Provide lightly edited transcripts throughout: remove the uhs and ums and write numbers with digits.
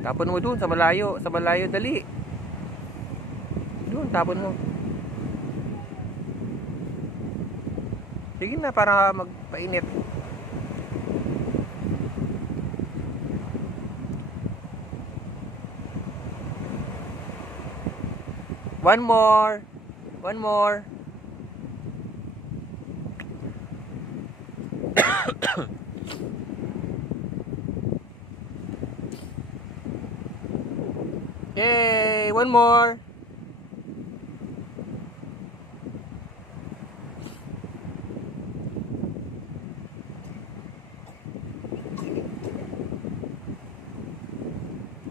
Tapon mo dun, sa malayo. Sa malayo, dali. Dun, tapon mo. Sige na, para magpainit. One more. One more. Yay! One more.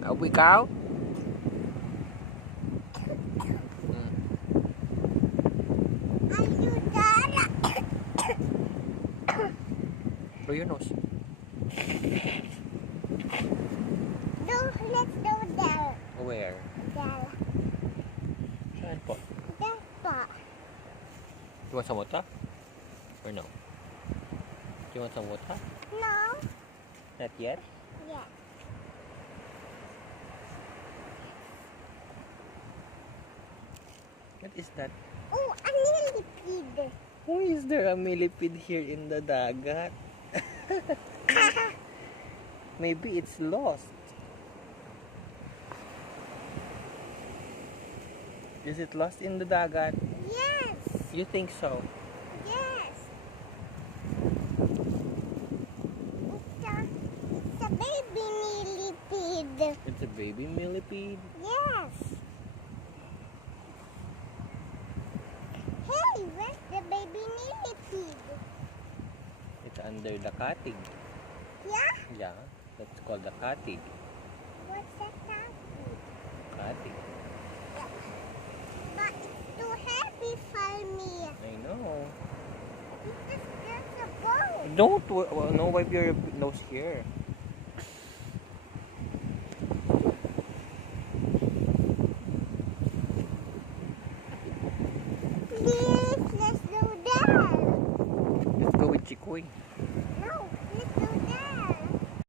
Up we go. Through your nose. No, let's go there. Where? There. Saan po? There po. You want some water? Or no? You want some water? No. Not yet? Yeah. What is that? Oh, a millipede. Why is there a millipede here in the dagat? Maybe it's lost. Is it lost in the dagat? Yes. You think so? Yes. It's a baby millipede. It's a baby millipede. Yes. Hey, where's the baby millipede? It's under the cutting. Yeah? Yeah, that's called the cutting. What's that cutting? Cutting. But it's too heavy for me. I know. Because there's a boat. No, wipe your nose here. Please, let's go there. Let's go with Chikoy.